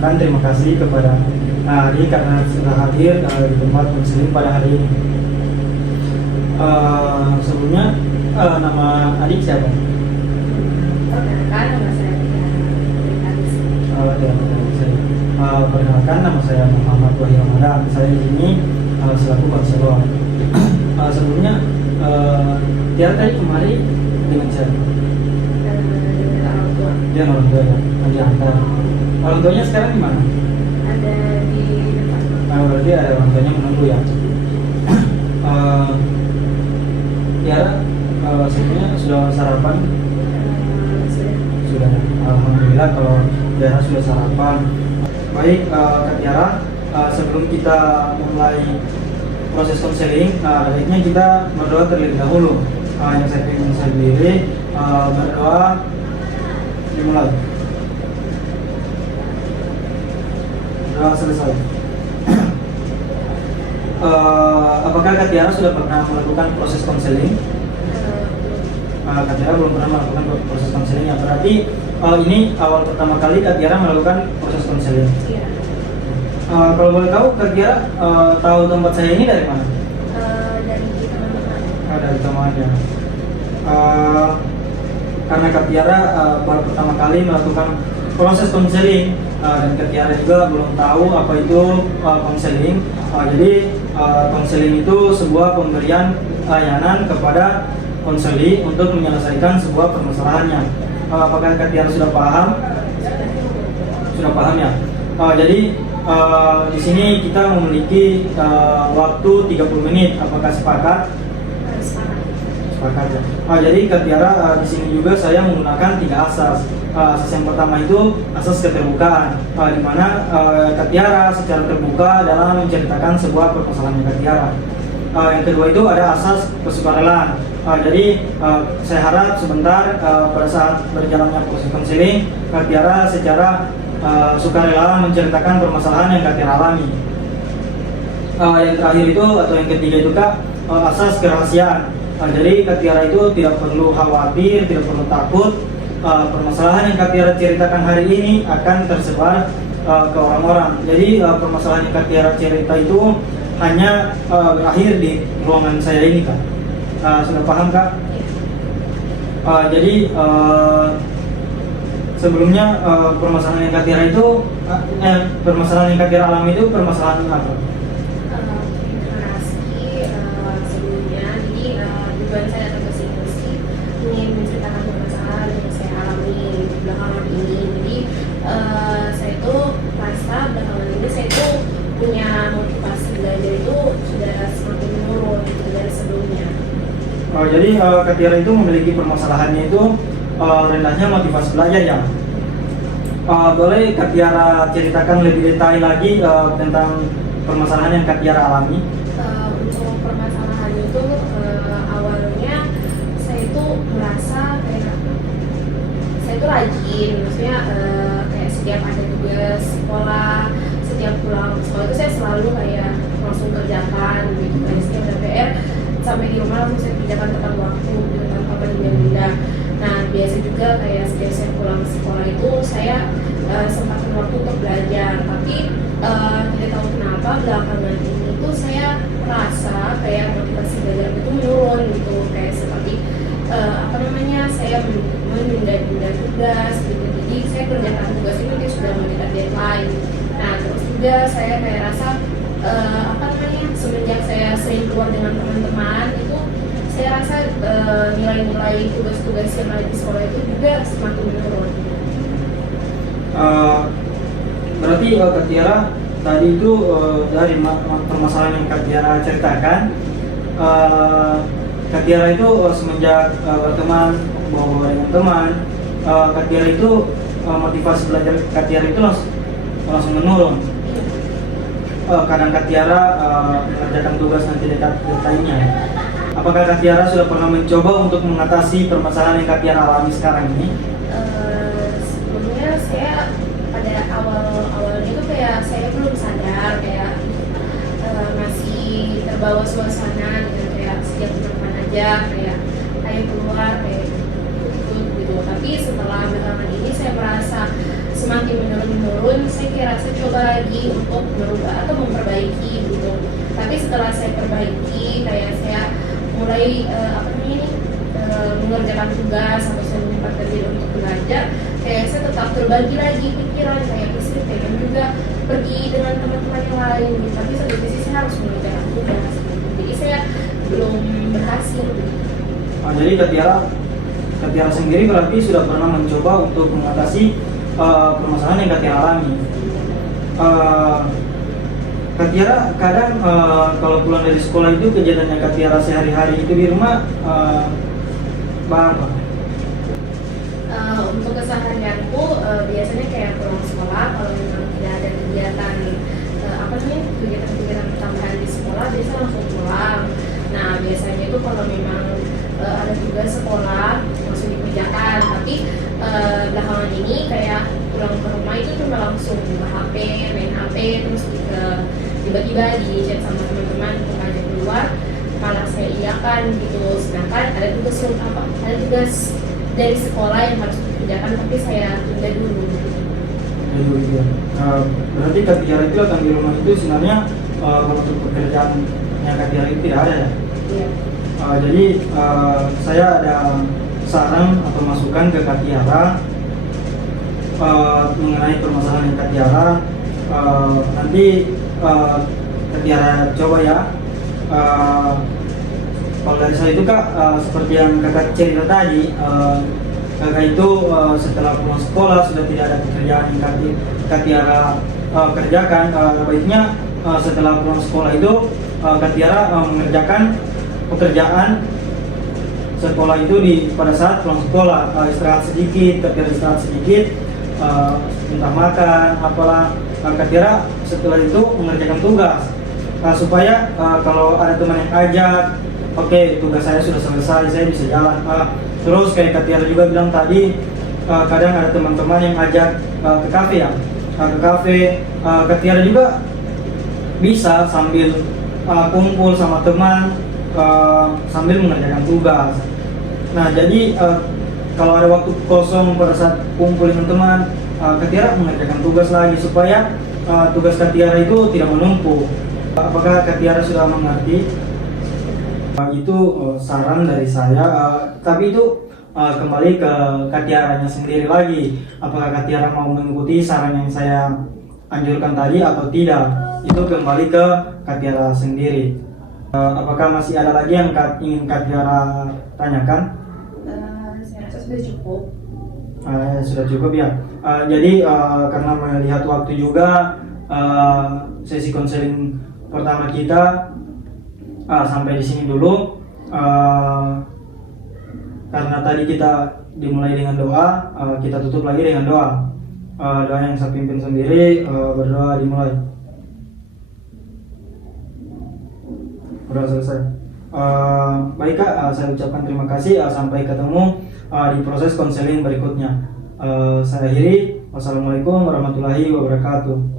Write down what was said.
mengucapkan terima kasih kepada Ari karena sudah hadir di tempat konseling pada hari ini. Sebelumnya nama adik siapa? Perkenalkan nama saya Perkenalkan nama saya Muhammad Wahyu Ramadan. Saya di sini selaku konselor. Sebelumnya Tiara tadi kemari dengan siapa? orang tua. Dia orang tua ya, diantar. Orang tuanya sekarang di mana? Ada di depan. Berarti ada orang tuanya menunggu ya. Tiara sebelumnya sudah sarapan? Sudah. Sudah. Alhamdulillah kalau Tiara sudah sarapan. Baik, Kak Tiara, sebelum kita mulai proses konseling, baiknya kita berdoa terlebih dahulu. Yang saya ingin sendiri berdoa dimulai. Berdoa selesai. Apakah Kak Tiara sudah pernah melakukan proses konseling? Kak Tiara belum pernah melakukan proses konseling ya. Berarti ini awal pertama kali Kak Tiara melakukan proses konseling. Iya. Kalau boleh tahu, Kak Tiara tahu tempat saya ini dari mana? Dari teman-teman. Dari temannya. Karena Kak Tiara baru pertama kali melakukan proses konseling dan Kak Tiara juga belum tahu apa itu konseling. Jadi konseling itu sebuah pemberian layanan kepada konseli untuk menyelesaikan sebuah permasalahannya. Apakah Kak Tiara sudah paham? Sudah paham ya. Jadi di sini kita memiliki waktu 30 menit. Apakah sepakat? Sepakat ya. Jadi Kak Tiara di sini juga saya menggunakan 3 asas. Asas yang pertama itu asas keterbukaan, di mana Kak Tiara secara terbuka dalam menceritakan sebuah permasalahan Kak Tiara. Yang kedua itu ada asas kesukarelaan. Jadi saya harap sebentar pada saat berjalannya proses konseling, Kak Tiara secara sukarela menceritakan permasalahan yang Kak Tiara alami. Yang terakhir itu atau yang ketiga itu Kak, asas kerahasiaan. Jadi Kak Tiara itu tidak perlu khawatir, tidak perlu takut. Permasalahan yang Kak Tiara ceritakan hari ini akan tersebar ke orang-orang. Jadi permasalahan yang Kak Tiara cerita itu hanya berakhir di ruangan saya ini Kak. Sudah paham Kak? Jadi sebelumnya permasalahan yang Kak Tiara itu permasalahan yang Kak Tiara alami itu permasalahan apa? Terima kasih sebelumnya. Jadi tujuan saya datang ke sini sih ingin menceritakan permasalahan yang saya alami belakangan ini. Jadi saya itu merasa belakangan ini saya itu punya motivasi belajar itu sudah semakin menurun dari sebelumnya. Jadi Kak Tiara itu memiliki permasalahannya itu rendahnya motivasi belajar ya. Boleh Kak Tiara ceritakan lebih detail lagi tentang permasalahan yang Kak Tiara alami? Untuk permasalahan itu awalnya saya itu merasa kayak saya itu rajin, maksudnya kayak setiap ada tugas sekolah, setiap pulang sekolah itu saya selalu kayak langsung kerjakan gitu, kayak setiap ada PR sampai di rumah langsung saya kerjakan tepat waktu gitu, tanpa menunda-nunda. Nah biasa juga kayak setiap saya pulang sekolah itu saya sempatkan waktu untuk belajar, tapi tidak tahu kenapa belakangan ini tuh saya merasa kayak motivasi belajar itu menurun gitu, kayak seperti saya menunda-nunda tugas gitu. Jadi saya kerjakan tugas itu dia sudah mendekat deadline. Nah terus juga saya kayak rasa semenjak saya sering keluar dengan teman-teman itu saya rasa nilai-nilai tugas-tugas yang ada di sekolah itu juga semakin menurun. Berarti Kak Tiara tadi itu dari permasalahan yang Kak Tiara ceritakan, Kak Tiara itu semenjak berteman dengan teman, Kak Tiara itu motivasi belajar Kak Tiara itu langsung menurun. Kadang Kak Tiara mengerjakan tugas nanti deadline-nya. Apakah Kak Tiara sudah pernah mencoba untuk mengatasi permasalahan yang Kak Tiara alami sekarang ini? Sebelumnya saya pada awal-awalnya itu kayak saya belum sadar, kayak masih terbawa suasana dengan kayak setiap teman aja kayak ayo keluar kayak ikut gitu. Tapi setelah belakangan ini saya merasa semakin menurun, saya kayak rasa coba lagi untuk merubah atau memperbaiki gitu. Tapi setelah saya perbaiki, kayak saya mulai mengerjakan tugas atau saya menyempatkan diri untuk belajar, kayak saya tetap terbagi lagi pikiran, kayak saya pengen juga pergi dengan teman-teman yang lain gitu. Tapi satu sisi saya harus mengerjakan tugas gitu. Jadi saya belum berhasil gitu. Jadi Kak Tiara sendiri berarti sudah pernah mencoba untuk mengatasi permasalahan yang Kak Tiara alami. Kak Tiara kadang kalau pulang dari sekolah itu kejadiannya Kak Tiara sehari-hari itu di rumah apa? Untuk keseharianku biasanya kayak pulang sekolah kalau memang tidak ada kegiatan kegiatan tambahan di sekolah biasa langsung pulang. Nah biasanya itu kalau memang ada tugas sekolah langsung dikerjakan, tapi belakangan ini kayak pulang ke rumah itu cuma langsung buka HP, main HP, terus tiba-tiba di chat sama teman-teman untuk ngajak keluar, malah saya iakan gitu. Sedangkan ada tugas dari sekolah yang harus dikerjakan tapi saya tunda dulu. Iya. Berarti Kak Tiara itu akan di rumah itu sebenarnya untuk pekerjaannya Kak Tiara itu tidak ada ya? Iya. Jadi saya ada saran atau masukan ke Kak Tiara mengenai permasalahan Kak Tiara. Nanti Kak Tiara coba ya. Kalau dari saya itu Kak, seperti yang Kakak cerita tadi, Kakak itu setelah pulang sekolah sudah tidak ada pekerjaan yang Kak Tiara kerjakan. Baiknya setelah pulang sekolah itu Kak Tiara mengerjakan pekerjaan sekolah itu pada saat pulang sekolah, istirahat sedikit, Kak Tiara istirahat sedikit, entah makan, apalah. Kak Tiara setelah itu mengerjakan tugas. Supaya kalau ada teman yang ajak, oke, tugas saya sudah selesai, saya bisa jalan. Terus kayak Kak Tiara juga bilang tadi, kadang ada teman-teman yang ajak ke kafe ya, ke kafe. Kak Tiara juga bisa sambil kumpul sama teman, sambil mengerjakan tugas. Nah jadi kalau ada waktu kosong pada saat kumpul dengan teman, Kak Tiara mengerjakan tugas lagi supaya tugas Kak Tiara itu tidak menumpuk. Apakah Kak Tiara sudah mengerti? Itu saran dari saya, tapi itu kembali ke Kak Tiaranya sendiri lagi. Apakah Kak Tiara mau mengikuti saran yang saya anjurkan tadi atau tidak? Itu kembali ke Kak Tiara sendiri. Apakah masih ada lagi yang ingin Kak Tiara tanyakan? Saya rasa sudah cukup. Sudah cukup ya. Jadi karena melihat waktu juga, sesi konseling pertama kita sampai di sini dulu. Karena tadi kita dimulai dengan doa, kita tutup lagi dengan doa. Doa yang saya pimpin sendiri, berdoa dimulai. Sudah selesai. Baik Kak, saya ucapkan terima kasih. Sampai ketemu di proses konseling berikutnya. Saya akhiri. Wassalamualaikum warahmatullahi wabarakatuh.